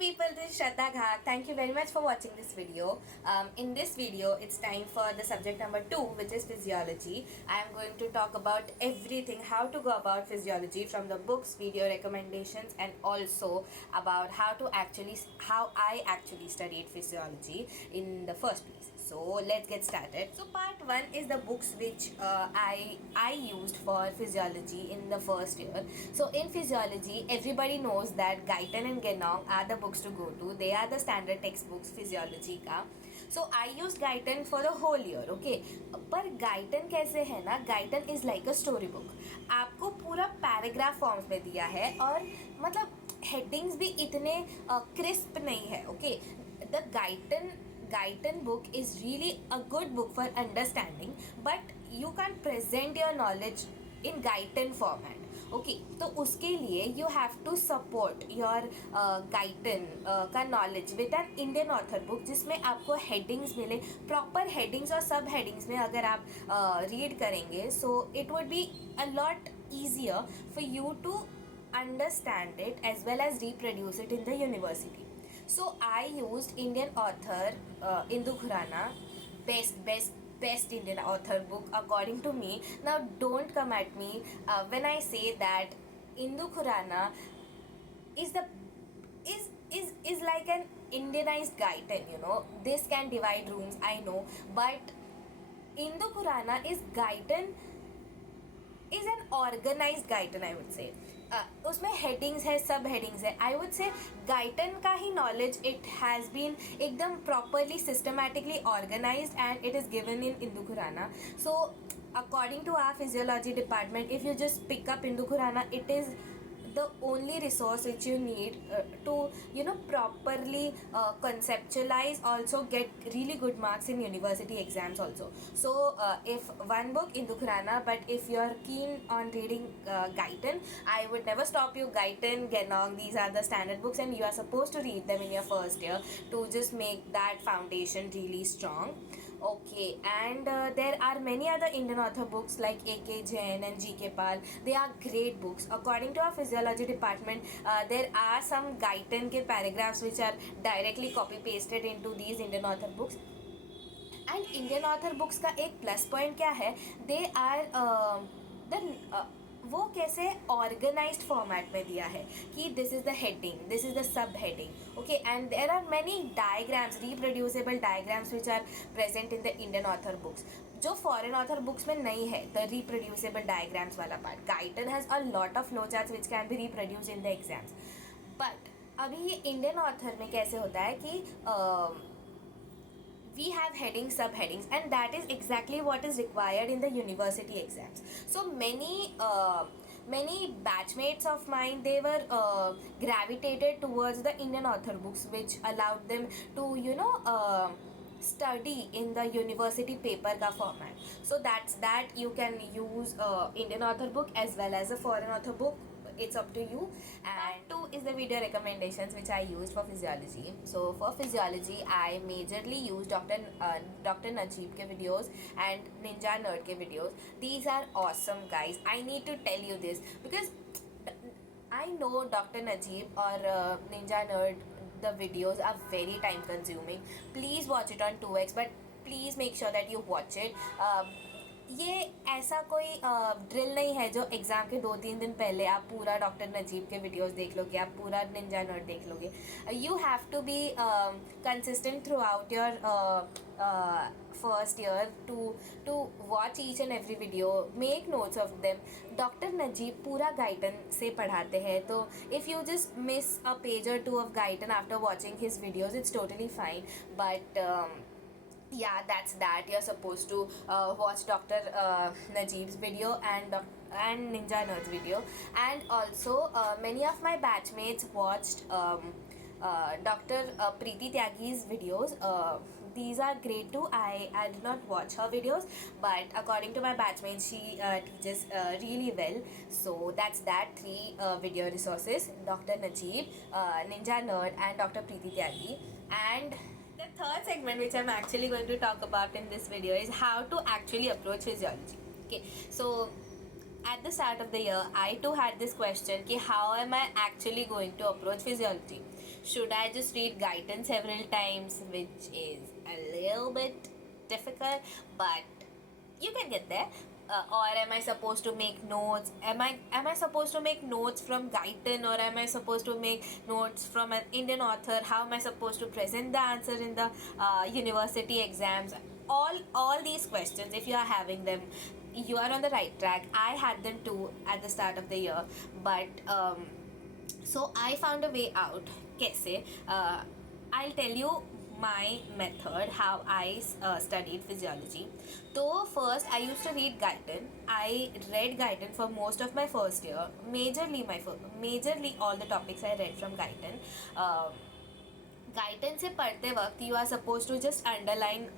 people, this is Shraddha Ghak. Thank you very much for watching this video. In this video, it's time for the subject number 2, which is physiology. I am going to talk about everything, how to go about physiology from the books, video recommendations, and also about how I actually studied physiology in the first place. So let's get started. So part 1 is the books which I used for physiology in the first year. So in physiology, everybody knows that Guyton and Genong are the books to go to. They are the standard textbooks physiology का. So I used Guyton for the whole year, okay. पर Guyton कैसे है ना, Guyton is like a story book. आपको पूरा paragraph forms में दिया है और मतलब हेडिंग्स भी इतने क्रिस्प नहीं है, okay. The Guyton book is really a good book for understanding, but you can't present your knowledge in Guyton format. Okay तो उसके लिए you have to support your Guyton का knowledge with an Indian author book, जिसमें आपको headings मिले, proper headings और सब headings में अगर आप रीड करेंगे, so it would be a lot easier for you to understand it as well as reproduce it in the university. So I used Indian author Indu Khurana, best Indian author book according to me. Now don't come at me when I say that Indu Khurana is like an Indianized Guyton, you know. This can divide rooms, I know, but Indu Khurana is Guyton, is an organized Guyton, I would say. उसमें headings है, sub headings है. I would say Guyton का ही knowledge it has been एकदम properly systematically organised and it is given in Indu Khurana. So according to our physiology department, if you just pick up Indu Khurana, it is the only resource which you need to properly conceptualize, also get really good marks in university exams also. So if one book Indu Khurana, but if you are keen on reading Guyton, I would never stop you. Guyton, Genong, these are the standard books and you are supposed to read them in your first year to just make that foundation really strong. Okay, and there are many other Indian author books like A.K. Jain and G.K. Pal. They are great books. According to our physiology department, there are some Guyton के paragraphs which are directly copy pasted into these Indian author books. And Indian author books का एक plus point क्या है? They are वो कैसे organised format में दिया है कि this is the heading, this is the sub heading, okay. And there are many diagrams, reproducible diagrams which are present in the Indian author books, जो foreign author books में नहीं है. द रिप्रोड्यूसेबल डायग्राम्स वाला part, Guyton has a lot of flow charts which can be reproduce in the exams. But अभी ये Indian author में कैसे होता है कि we have headings, subheadings, and that is exactly what is required in the university exams. So many batchmates of mine, they were gravitated towards the Indian author books, which allowed them to study in the university paper ka format. So that's that. You can use Indian author book as well as a foreign author book. It's up to you. And 2 is the video recommendations which I used for physiology. So for physiology, I majorly use Dr. Najeeb ke videos and Ninja Nerd ke videos. These are awesome, guys. I need to tell you this because I know Dr. Najeeb or Ninja Nerd, the videos are very time consuming. Please watch it on 2x, but please make sure that you watch it. ये ऐसा कोई drill नहीं है जो exam के 2-3 दिन पहले आप पूरा डॉक्टर नजीब के वीडियोस देख लोगे, आप पूरा निंजा नर्ड देख लोगे. You have to be consistent throughout your first year to watch each and every video, make notes of them. Doctor Najeeb पूरा गाइटन से पढ़ाते हैं, तो if you just miss a page और 2 of Guyton after watching his videos, it's totally fine. But yeah, that's that. You're supposed to watch Dr. Najeeb's video and Ninja Nerd's video, and also many of my batchmates watched Dr. Preeti Tyagi's videos. These are great too. I did not watch her videos, but according to my batchmates, she teaches really well. So that's that. 3 video resources: Dr. Najeeb, Ninja Nerd, and Dr. Preeti Tyagi. And the third segment which I'm actually going to talk about in this video is how to actually approach physiology. Okay, so at the start of the year, I too had this question कि how am I actually going to approach physiology? should I just read Guyton several times, which is a little bit difficult, but you can get there. Or am I supposed to make notes? Am I supposed to make notes from Guyton, or am I supposed to make notes from an Indian author? How am I supposed to present the answer in the university exams? All these questions, if you are having them, you are on the right track. I had them too at the start of the year, but so I found a way out. Kaise? I'll tell you my method how I studied physiology. So first I used to read Guyton. I read Guyton for most of my first year. Majorly all the topics I read from Guyton. Guyton से पढ़ते वक्त you are supposed to just underline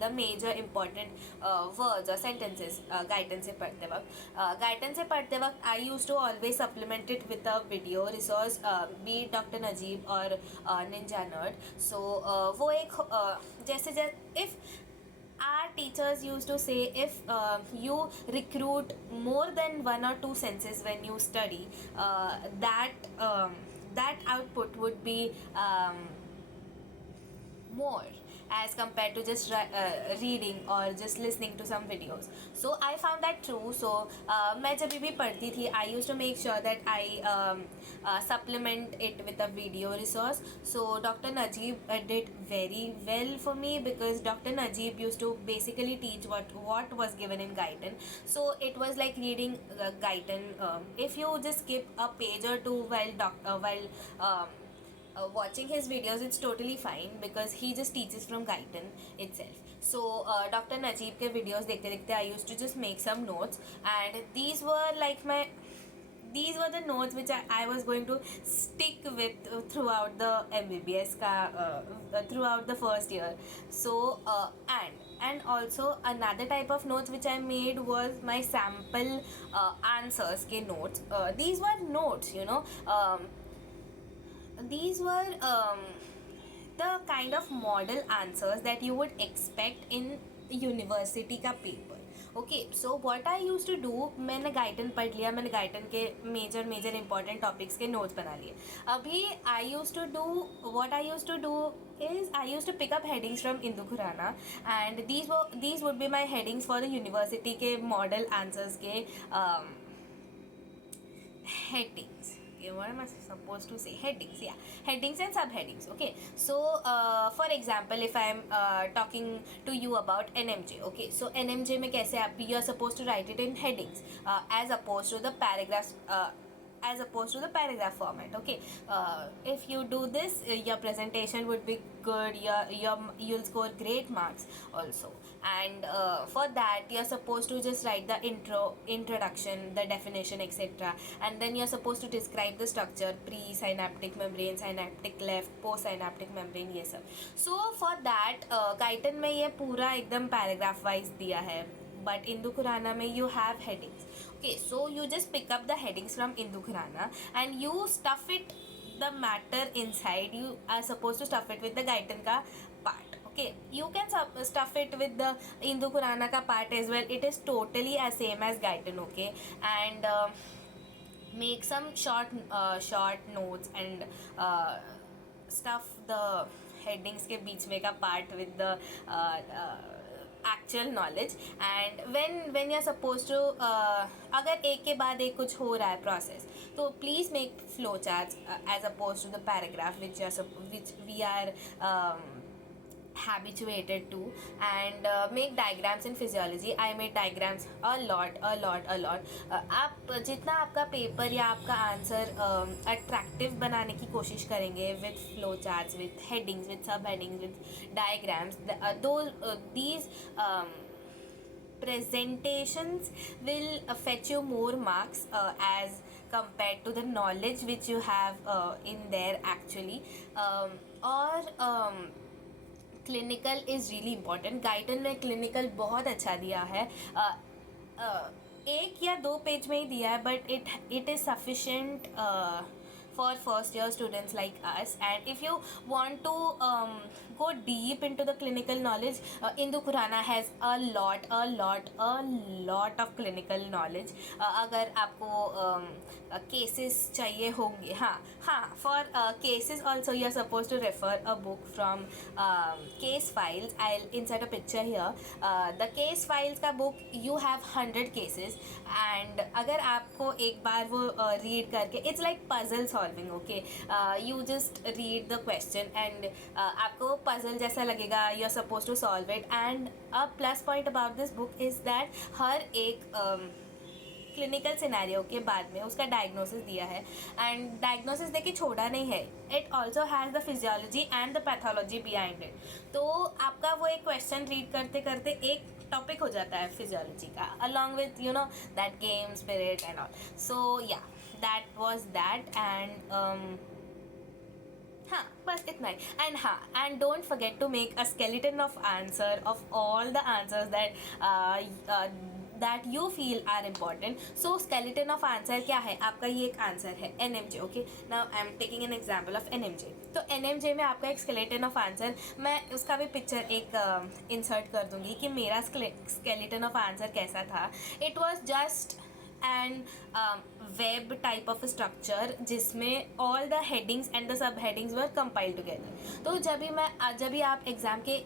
the major important words or sentences. Guyton से पढ़ते वक्त I used to always supplement it with a video resource, be it Dr. Najib or Ninja Nerd. So वो एक जैसे if our teachers used to say, if you recruit more than one or two senses when you study, that output would be more as compared to just reading or just listening to some videos. So I found that true. So मैं जब भी पढ़ती थी, I used to make sure that I supplement it with a video resource. So Dr. Najib did very well for me, because Dr. Najib used to basically teach what was given in Guyton. So it was like reading Guyton. If you just skip a page or two while watching his videos, it's totally fine, because he just teaches from Guyton itself. So Dr. Najib ke videos dekhte I used to just make some notes, and these were the notes which I was going to stick with throughout the MBBS throughout the first year. So and also another type of notes which I made was my sample answers ke notes. These were notes, these were the kind of model answers that you would expect in university का paper. Okay, so what I used to do, मैंने Guyton पढ़ लिया, मैंने Guyton के major important topics के notes बना लिए. अभी what I used to do is I used to pick up headings from Indu Khurana, and these would be my headings for the university के model answers के headings. What am I supposed to say? Headings, yeah, headings and subheadings. Okay, so for example, if I am talking to you about NMJ, okay, so NMJ में कैसे you are supposed to write it in headings, as opposed to the paragraph format. Okay, if you do this, your presentation would be good. You'll score great marks also. And for that, you're supposed to just write the introduction, the definition, etc. And then you're supposed to describe the structure: pre-synaptic membrane, synaptic cleft, post-synaptic membrane, ये सब. So for that, Guyton में ये पूरा एकदम paragraph wise दिया है. But Indu Khurana mein you have headings. Okay, so you just pick up the headings from Indu Khurana and you stuff it, the matter inside. You are supposed to stuff it with the Guyton ka part. Okay, you can stuff it with the Indu Khurana ka part as well. It is totally as same as Guyton. Okay, and make some short notes and stuff the headings के बीच में का part with the actual knowledge. And when you're supposed to अगर एक के बाद एक कुछ हो रहा है process, तो please make flow charts as opposed to the paragraph which we are habituated to. And make diagrams in physiology. I made diagrams a lot. आप जितना आपका पेपर या आपका आंसर अट्रैक्टिव बनाने की कोशिश करेंगे with flow charts, with headings, with subheadings, with diagrams, these presentations will fetch you more marks as compared to the knowledge which you have in there actually. Clinical is really important. Guyton में clinical बहुत अच्छा दिया है. एक या दो page में ही दिया है, but it is sufficient for first year students like us. And if you want to go deep into the clinical knowledge, Indu Khurana has a lot of clinical knowledge. अगर आपको cases चाहिए होंगे, हाँ, for cases also you are supposed to refer a book from case files. I'll insert a picture here. The case files का book, you have 100 cases, and अगर आपको एक बार वो read करके, it's like puzzle solving, okay? You just read the question and आपको puzzle जैसा लगेगा, you're supposed to solve it. And a plus point about this book is that हर एक clinical scenario के बाद में उसका डायग्नोसिस दिया है, एंड डायग्नोसिस देखिए छोड़ा नहीं है, it also has the physiology and the pathology behind it. तो आपका वो एक क्वेश्चन रीड करते करते एक टॉपिक हो जाता है फिजियोलॉजी का, along with you know that game spirit and all. So yeah, that was that. And हाँ, बस इतना ही. एंड हाँ, and don't forget to make a skeleton of answer of all the answers that you feel are important. So skeleton of answer क्या है आपका? ये एक आंसर है NMJ. Okay, now I am taking an example of NMJ. तो NMJ में आपका एक skeleton of answer, मैं उसका भी पिक्चर एक इंसर्ट कर दूंगी कि मेरा skeleton of answer कैसा था. It was just an web type of structure जिसमें all the headings and the subheadings were compiled together. तो जब भी आप एग्ज़ाम के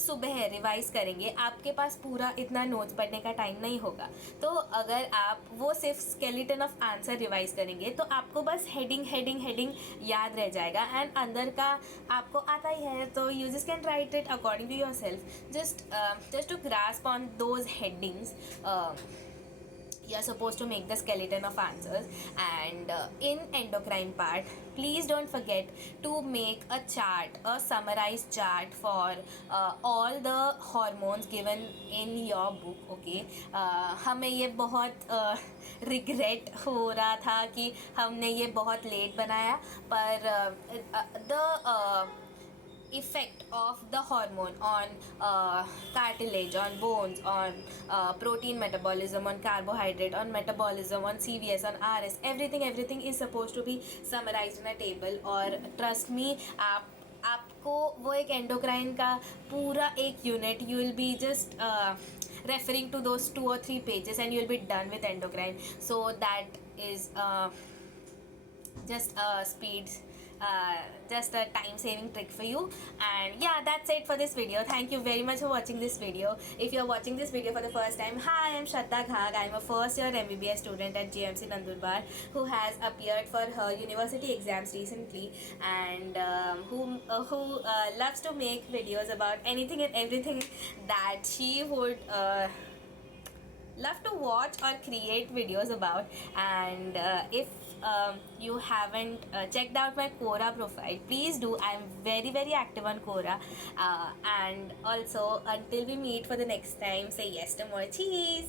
सुबह रिवाइज करेंगे, आपके पास पूरा इतना नोट्स पढ़ने का टाइम नहीं होगा. तो अगर आप वो सिर्फ स्केलेटन ऑफ आंसर रिवाइज करेंगे तो आपको बस हेडिंग याद रह जाएगा, एंड अंदर का आपको आता ही है, तो you just can write it according to yourself. Just to grasp on those headings, you are supposed to make the skeleton of answers. And in endocrine part, please don't forget to make a chart, a summarized chart for all the hormones given in your book. Okay, हमें ये बहुत regret हो रहा था कि हमने ये बहुत लेट बनाया, पर the effect of the hormone on cartilage, on bones, on protein metabolism, on carbohydrate, on metabolism, on CVS, on RS, everything is supposed to be summarized in a table. और trust me, आपको वो एक endocrine का पूरा एक unit, you will be just referring to those 2 or 3 pages and you will be done with endocrine. So that is just a time saving trick for you. And yeah, that's it for this video. Thank you very much for watching this video. If you're watching this video for the first time, hi, I'm Shraddha Ghag. I'm a first year MBBS student at JMC Nandurbar who has appeared for her university exams recently, and who loves to make videos about anything and everything that she would love to watch or create videos about. And if you haven't checked out my Quora profile, please do. I'm very active on Quora. And also, until we meet for the next time, say yes to more cheese.